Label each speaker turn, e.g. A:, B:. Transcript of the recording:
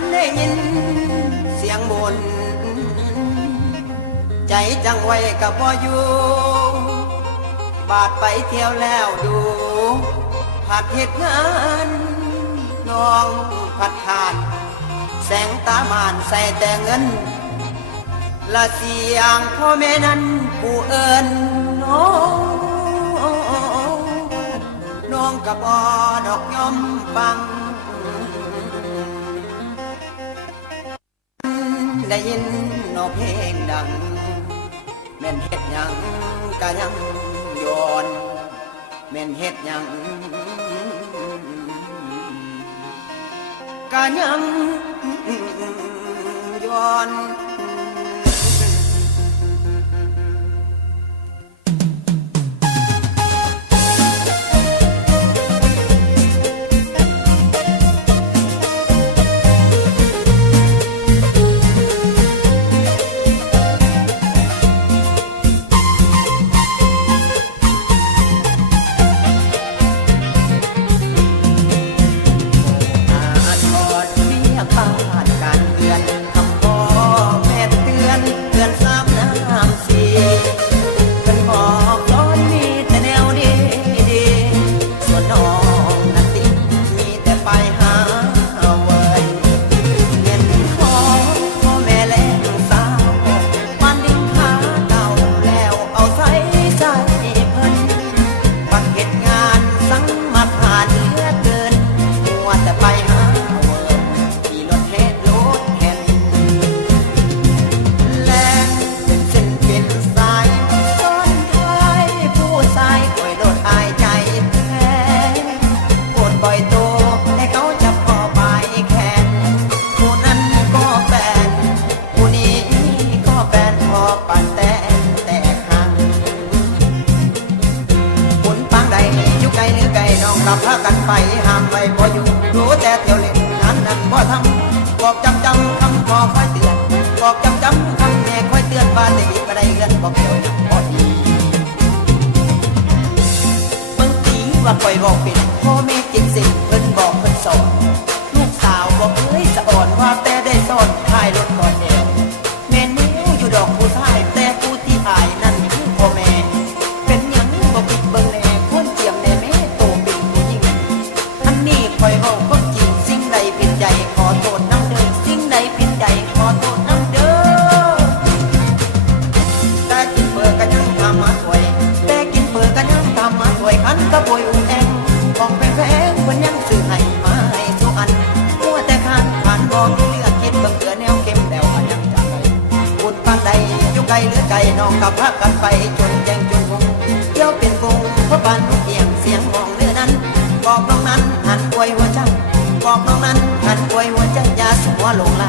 A: นได้ยิน เสียงบน ใจจังไว้กับพ่ออยู่บาดไปเที่ยวแล้วดู ผัดเหตุงานน้องผัดขาด แสงตามานใส่แต่เงิน ละเสียงพ่อแม่นั้นผู้เอิญน้องน้องกับอดอกย่อมฟัง ได้ยินโนเพลงดัง แม่นเฮ็ดหยังกะยังย้อนแม่นเฮ็ดหยังกะยังย้อน กลับพากันไปห้ามไปพออยู่รู้แต่เที่ยวเล่นนั้นนั้นบ่ทำบอกจำจำคำพอคอยเตือนบอกจำจำคำแม่คอยเตือนว่าได้ดีอะได้เงินบอกเกี่ยวหยังบ่ดีบางทีว่าคอยบอกเป็นพ่อแม่ พงๆคนยังซื้อให้มาให้ทุกอันมัวแต่คานผ่านบอกเลือกคิดเบิ่งเกลือแนวเข้มแล้วอันยังจะไงบุญปานใดอยู่ไกลหรือไกลน้องกับพักกันไปจนแจงจนวงเที่ยวเป็นวงเพราะปานนกเอียงเสียงมองเรือนั้น บอกน้องนั้นหันป่วยหัวใจบอกน้องนั้นหันป่วยหัวใจยาสัวลงไหล